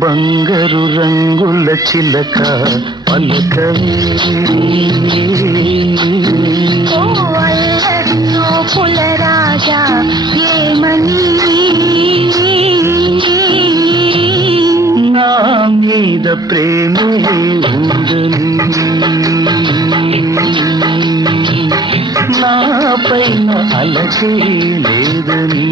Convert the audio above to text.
బంగారు రంగుల చిలక పలకవే పుల రాజా ఏమని నా మీద ప్రేమే ఉందని నా పైన అలకే లేదని